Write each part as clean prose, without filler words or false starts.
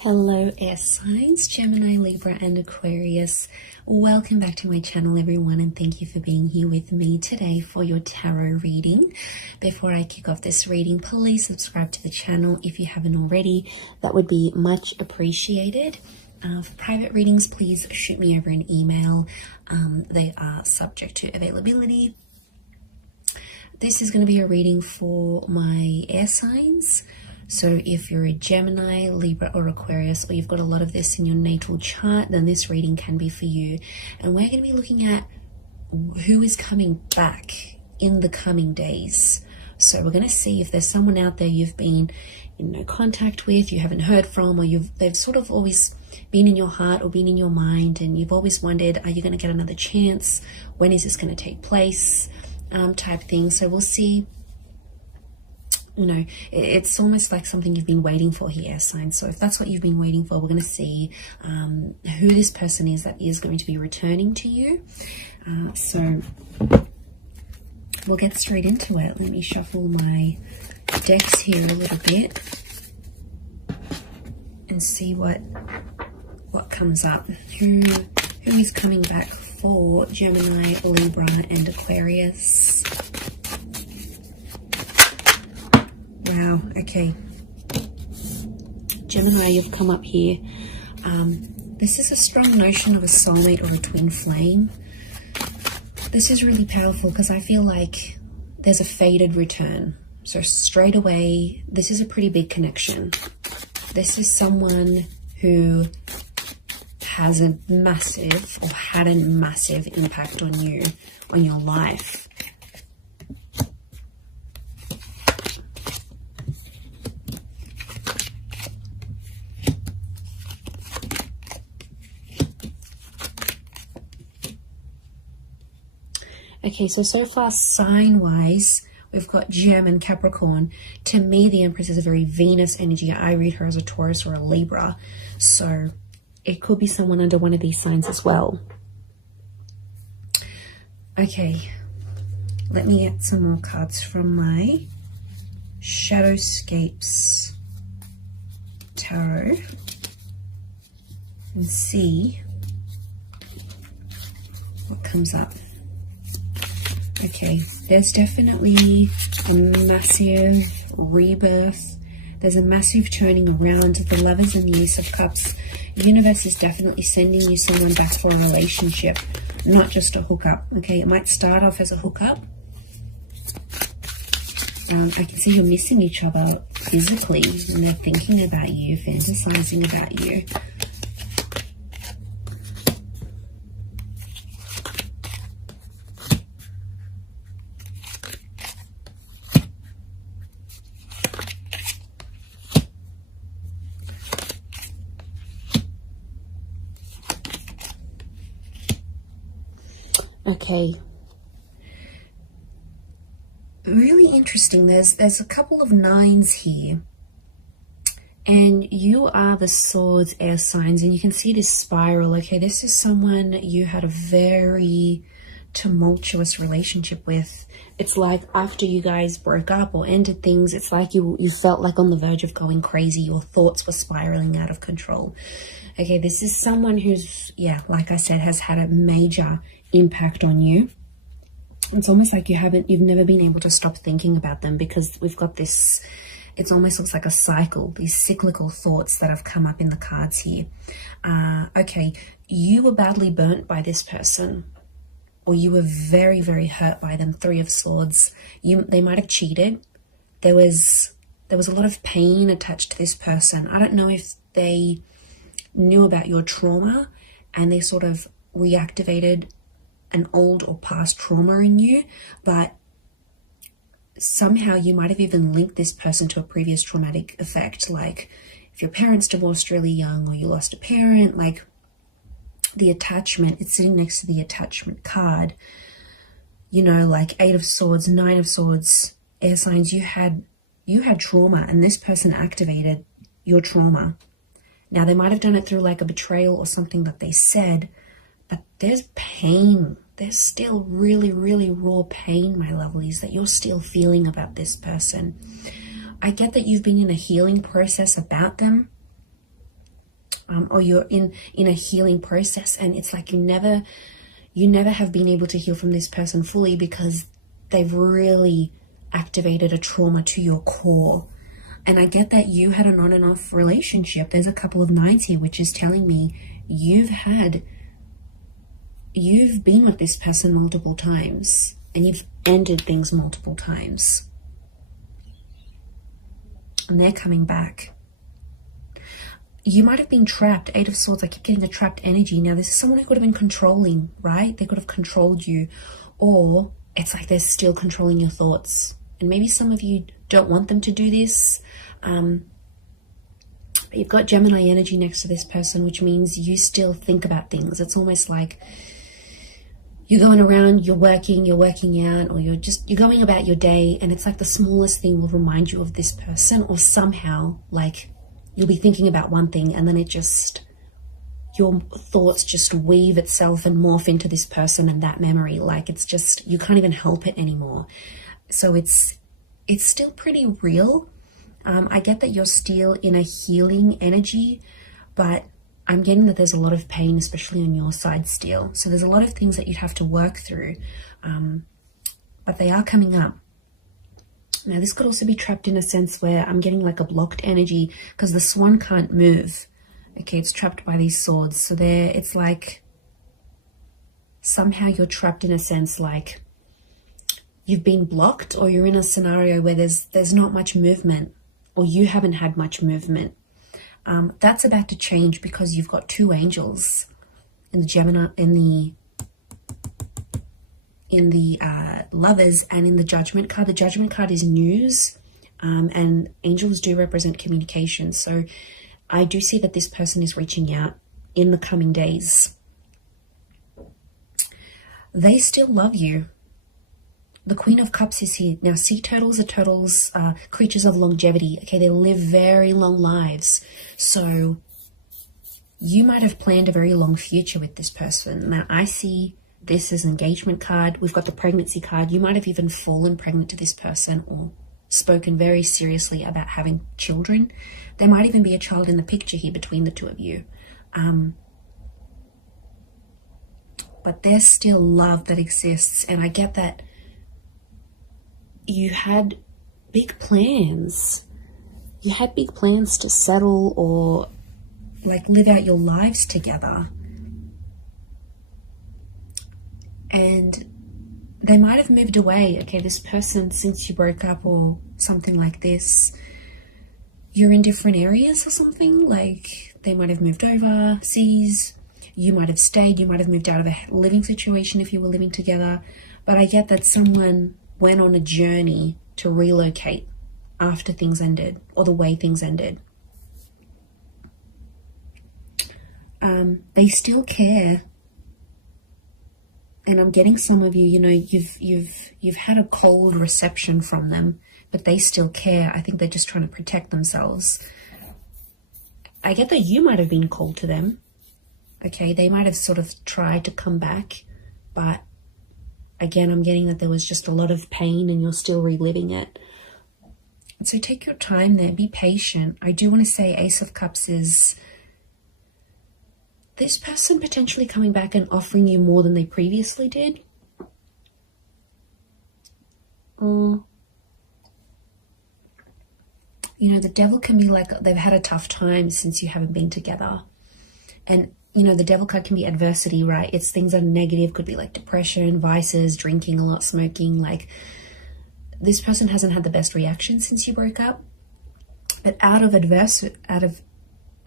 Hello air signs, Gemini, Libra and Aquarius. Welcome back to my channel everyone, and thank you for being here with me today for your tarot reading. Before I kick off this reading, please subscribe to the channel if you haven't already. That would be much appreciated. For private readings, please shoot me over an email. They are subject to availability. This is going to be a reading for my air signs. So if you're a Gemini, Libra or Aquarius, or you've got a lot of this in your natal chart, then this reading can be for you. And we're going to be looking at who is coming back in the coming days. So we're going to see if there's someone out there you've been in no contact with, you haven't heard from, or they've sort of always been in your heart or been in your mind, and you've always wondered, are you going to get another chance? When is this going to take place? Type thing. So we'll see. You know, it's almost like something you've been waiting for here, signs. So if that's what you've been waiting for, we're going to see who this person is that is going to be returning to you. So we'll get straight into it. Let me shuffle my decks here a little bit and see what comes up. Who is coming back for Gemini, Libra and Aquarius? Wow, okay. Gemini, you've come up here. This is a strong notion of a soulmate or a twin flame. This is really powerful because I feel like there's a fated return. So straight away, this is a pretty big connection. This is someone who has a massive or had a massive impact on you, on your life. Okay, so far sign-wise, we've got Gem and Capricorn. To me, the Empress is a very Venus energy. I read her as a Taurus or a Libra. So it could be someone under one of these signs as well. Okay, let me get some more cards from my Shadowscapes Tarot and see what comes up. Okay, there's definitely a massive rebirth. There's a massive turning around. The Lovers and the Ace of Cups. The universe is definitely sending you someone back for a relationship, not just a hookup. Okay, it might start off as a hookup. I can see you're missing each other physically, and they're thinking about you, fantasizing about you. Okay, really interesting. There's a couple of nines here, and you are the Swords air signs, and you can see this spiral. Okay, this is someone you had a very tumultuous relationship with. It's like after you guys broke up or ended things, it's like you felt like on the verge of going crazy. Your thoughts were spiraling out of control. Okay, this is someone who's, yeah, like I said, has had a major impact on you. It's almost like you've never been able to stop thinking about them, because we've got this, it almost looks like a cycle, these cyclical thoughts that have come up in the cards here. Okay, you were badly burnt by this person, or you were very, very hurt by them. Three of Swords. They might have cheated. There was a lot of pain attached to this person. I don't know if they knew about your trauma and they sort of reactivated an old or past trauma in you, but somehow you might have even linked this person to a previous traumatic effect. Like if your parents divorced really young, or you lost a parent, like the attachment, it's sitting next to the attachment card. You know, like Eight of Swords, Nine of Swords, air signs, you had trauma, and this person activated your trauma. Now, they might have done it through like a betrayal or something that they said, but there's pain. There's still really, really raw pain, my lovelies, that you're still feeling about this person. I get that you've been in a healing process about them, or you're in a healing process, and it's like you never have been able to heal from this person fully because they've really activated a trauma to your core. And I get that you had an on and off relationship. There's a couple of nines here, which is telling me you've been with this person multiple times, and you've ended things multiple times. And they're coming back. You might have been trapped. Eight of Swords, I keep getting the trapped energy. Now, this is someone who could have been controlling, right? They could have controlled you. Or it's like they're still controlling your thoughts. And maybe some of you don't want them to do this. You've got Gemini energy next to this person, which means you still think about things. It's almost like you're going around, you're working out, or you're going about your day, and it's like the smallest thing will remind you of this person, or somehow, like, you'll be thinking about one thing and then your thoughts just weave itself and morph into this person and that memory. Like, it's just, you can't even help it anymore. So it's still pretty real. I get that you're still in a healing energy, but I'm getting that there's a lot of pain, especially on your side still. So there's a lot of things that you'd have to work through, but they are coming up. Now, this could also be trapped in a sense where I'm getting like a blocked energy because the swan can't move. Okay, it's trapped by these swords. So it's like somehow you're trapped in a sense like you've been blocked, or you're in a scenario where there's not much movement, or you haven't had much movement. That's about to change because you've got two angels in the Gemini, in the Lovers, and in the Judgment card. The Judgment card is news, and angels do represent communication. So I do see that this person is reaching out in the coming days. They still love you. The Queen of Cups is here. Now, sea turtles are creatures of longevity. Okay, they live very long lives. So you might have planned a very long future with this person. Now, I see this as an engagement card. We've got the pregnancy card. You might have even fallen pregnant to this person or spoken very seriously about having children. There might even be a child in the picture here between the two of you. But there's still love that exists. And I get that you had big plans. You had big plans to settle or like live out your lives together. And they might have moved away. Okay, this person, since you broke up or something like this, you're in different areas or something. Like they might have moved overseas. You might have stayed. You might have moved out of a living situation if you were living together. But I get that someone went on a journey to relocate after things ended, or the way things ended. They still care. And I'm getting some of you, you've had a cold reception from them, but they still care. I think they're just trying to protect themselves. I get that you might have been cold to them. Okay, they might have sort of tried to come back, but again, I'm getting that there was just a lot of pain and you're still reliving it. And so take your time there, be patient. I do want to say Ace of Cups is this person potentially coming back and offering you more than they previously did. The devil can be like they've had a tough time since you haven't been together. And the devil card can be adversity, right? It's things that are negative, could be like depression, vices, drinking a lot, smoking. Like this person hasn't had the best reaction since you broke up. But out of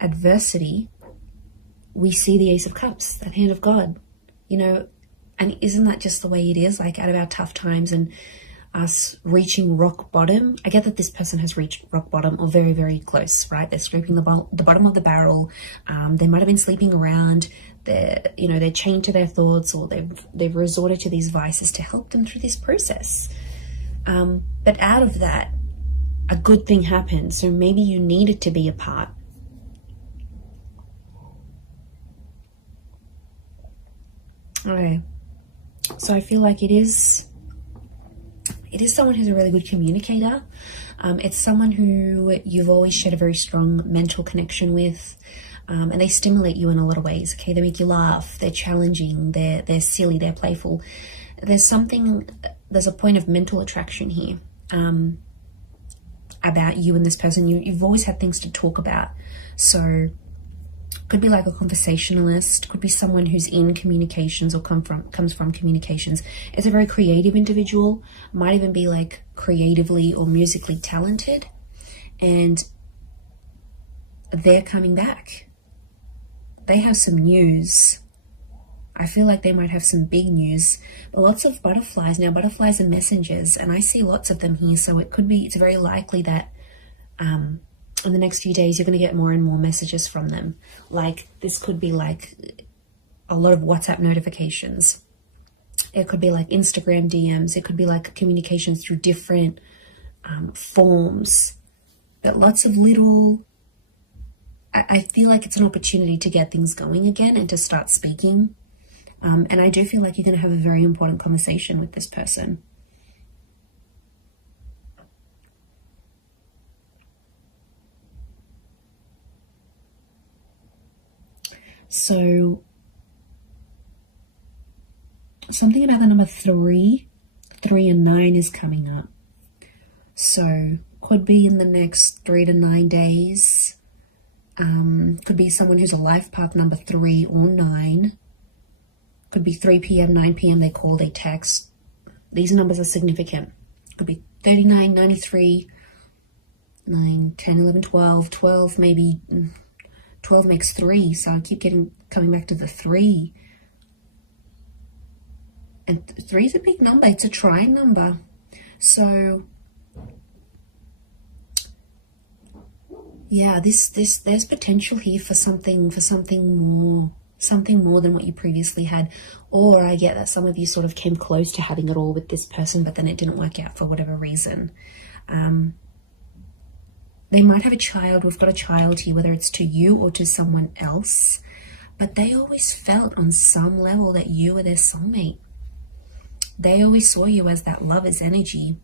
adversity, we see the Ace of Cups, that hand of God, and isn't that just the way it is? Like out of our tough times and us reaching rock bottom. I get that this person has reached rock bottom or very, very close, right? They're scraping the bottom of the barrel. They might have been sleeping around. They're chained to their thoughts, or they've resorted to these vices to help them through this process. But out of that, a good thing happened. So maybe you needed to be apart. Okay. So I feel like it is it is someone who's a really good communicator. It's someone who you've always shared a very strong mental connection with, and they stimulate you in a lot of ways. Okay, they make you laugh, they're challenging, they're silly, they're playful. There's a point of mental attraction here about you and this person. You've always had things to talk about. So could be like a conversationalist, could be someone who's in communications or comes from communications. It's a very creative individual, might even be like creatively or musically talented, and they're coming back. They have some news. I feel like they might have some big news, but lots of butterflies. Now, butterflies are messengers, and I see lots of them here, so it's very likely that in the next few days, you're going to get more and more messages from them. Like, this could be like a lot of WhatsApp notifications. It could be like Instagram DMs. It could be like communications through different forms. But lots of little... I feel like it's an opportunity to get things going again and to start speaking. And I do feel like you're going to have a very important conversation with this person. So something about the number 3 and 9 is coming up. So could be in the next 3 to 9 days. Could be someone who's a life path number 3 or 9. Could be 3 p.m., 9 p.m. They call, they text. These numbers are significant. Could be 39, 93, 9, 10, 11, 12, 12 maybe... 12 makes 3, so I keep coming back to the 3. And 3 is a big number. It's a trying number. So yeah, there's potential here for something more than what you previously had. Or I get that some of you sort of came close to having it all with this person, but then it didn't work out for whatever reason. They might have a child. We've got a child here, whether it's to you or to someone else. But they always felt on some level that you were their soulmate. They always saw you as that lover's energy.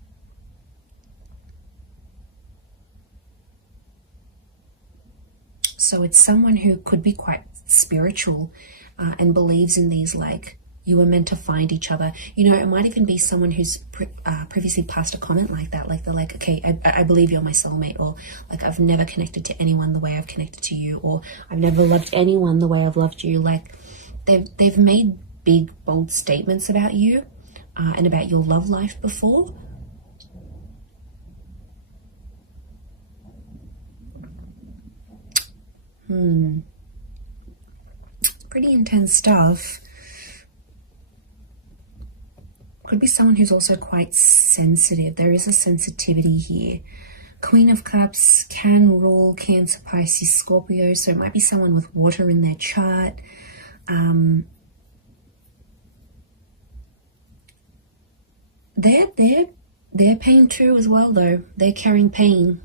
So it's someone who could be quite spiritual and believes in these, like, you were meant to find each other. You know, it might even be someone who's previously passed a comment like that. Like, they're like, okay, I believe you're my soulmate. Or like, I've never connected to anyone the way I've connected to you. Or I've never loved anyone the way I've loved you. Like, they've made big, bold statements about you and about your love life before. Pretty intense stuff. Could be someone who's also quite sensitive. There is a sensitivity here. Queen of Cups can rule Cancer, Pisces, Scorpio. So it might be someone with water in their chart. They're pain too as well, though. They're carrying pain.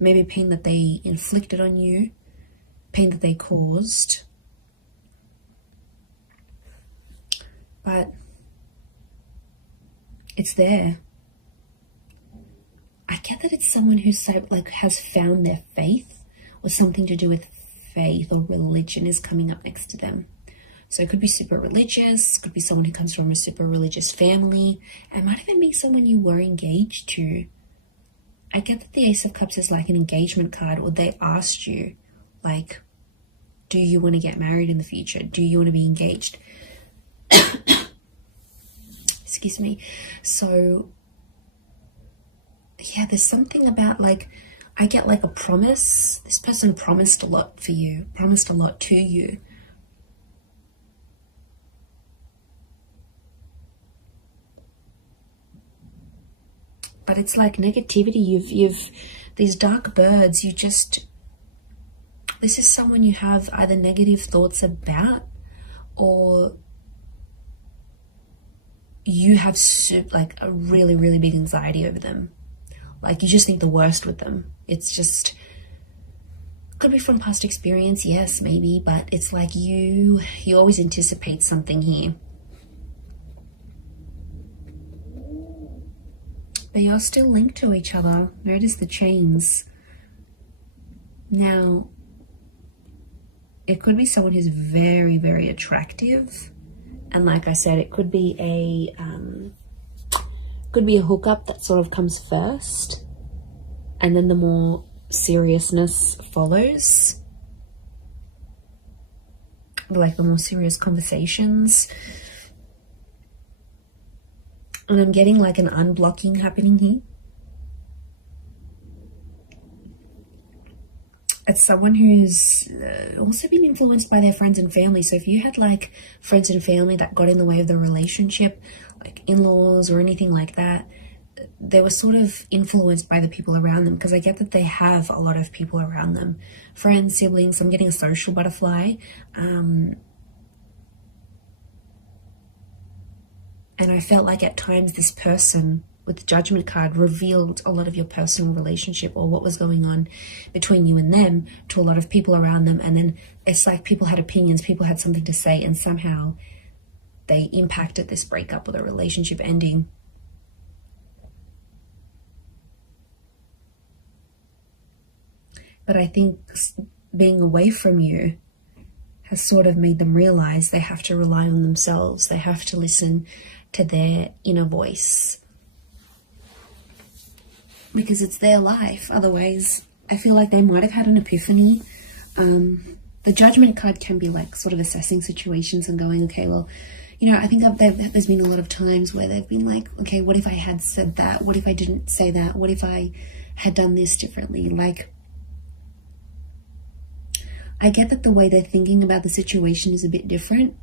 Maybe pain that they inflicted on you. Pain that they caused. But it's there. I get that it's someone who's has found their faith, or something to do with faith or religion is coming up next to them. So it could be super religious, could be someone who comes from a super religious family. It might even be someone you were engaged to. I get that the Ace of Cups is like an engagement card, or they asked you, like, do you want to get married in the future? Do you want to be engaged? Excuse me. So yeah, there's something about, like, I get like a promise. This person promised a lot for you, promised a lot to you. But it's like negativity. You've these dark birds. this is someone you have either negative thoughts about, or you have like a really, really big anxiety over them. Like, you just think the worst with them. It's just, could be from past experience, yes, maybe, but it's like you always anticipate something here. but you're still linked to each other. Notice the chains. Now, it could be someone who's very, very attractive. And like I said, it could be a hookup that sort of comes first, and then the more seriousness follows, like the more serious conversations. And I'm getting like an unblocking happening here. It's someone who's also been influenced by their friends and family. So if you had like friends and family that got in the way of the relationship, like in-laws or anything like that, they were sort of influenced by the people around them, because I get that they have a lot of people around them. Friends, siblings, I'm getting a social butterfly. And I felt like at times this person with the Judgment card revealed a lot of your personal relationship or what was going on between you and them to a lot of people around them. And then it's like people had opinions, people had something to say, and somehow they impacted this breakup or the relationship ending. But I think being away from you has sort of made them realize they have to rely on themselves. They have to listen to their inner voice, because it's their life. Otherwise, I feel like they might have had an epiphany. The Judgment card can be like sort of assessing situations and going, okay, well, you know, I think there's been a lot of times where they've been like, okay, what if I had said that? What if I didn't say that? What if I had done this differently? Like, I get that the way they're thinking about the situation is a bit different,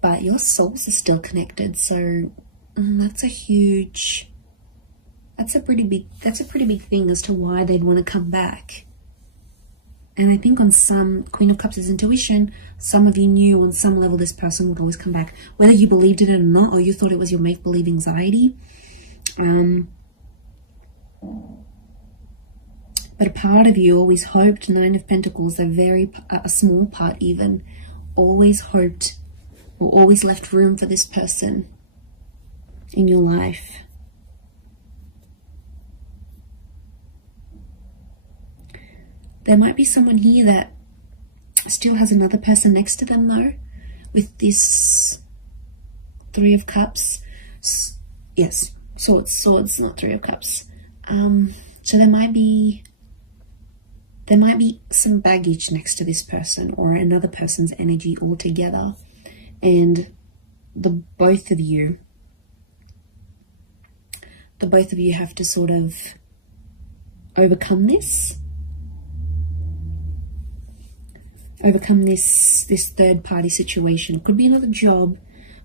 but your souls are still connected. So that's a pretty big thing as to why they'd want to come back. And I think on some, Queen of Cups is intuition. Some of you knew on some level this person would always come back, whether you believed it or not, or you thought it was your make-believe anxiety. But a part of you always hoped, 9 of Pentacles, a small part even, always hoped or always left room for this person in your life. There might be someone here that still has another person next to them though, with this 3 of Cups. Yes, swords, not 3 of Cups. So there might be some baggage next to this person or another person's energy altogether. And the both of you have to sort of overcome this third party situation. It could be another job,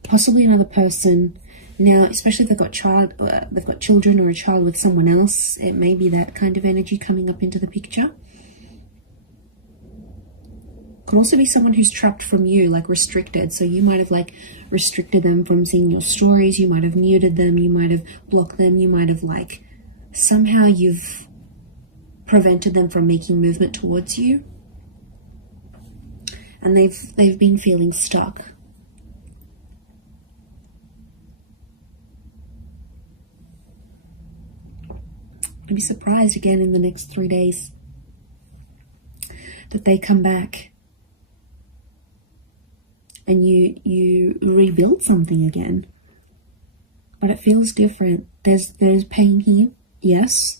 possibly another person. Now, especially if they've got children or a child with someone else, it may be that kind of energy coming up into the picture. Could also be someone who's trapped from you, like restricted. So you might have like restricted them from seeing your stories. You might have muted them. You might have blocked them. You might have like somehow you've prevented them from making movement towards you. And they've been feeling stuck. I'd be surprised again in the next 3 days that they come back and you rebuild something again. But it feels different. There's pain here, yes.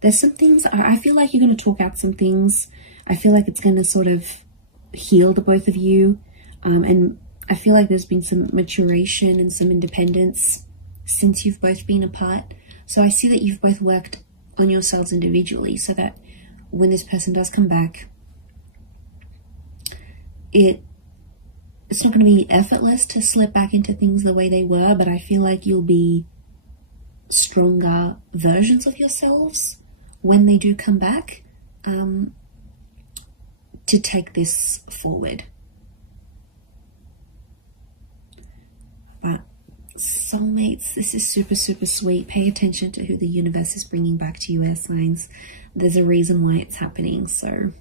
There's some things, I feel like you're going to talk out some things. I feel like it's going to sort of heal the both of you. And I feel like there's been some maturation and some independence since you've both been apart. So I see that you've both worked on yourselves individually so that when this person does come back, it's not going to be effortless to slip back into things the way they were, but I feel like you'll be stronger versions of yourselves when they do come back, to take this forward. But soulmates, this is super, super sweet. Pay attention to who the universe is bringing back to you, air signs. There's a reason why it's happening. So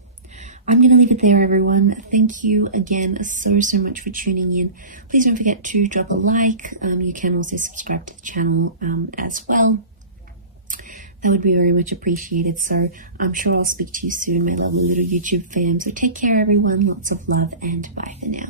I'm going to leave it there, everyone. Thank you again so much for tuning in. Please don't forget to drop a like. You can also subscribe to the channel as well. that would be very much appreciated. So I'm sure I'll speak to you soon, my lovely little YouTube fam. So take care, everyone. Lots of love, and bye for now.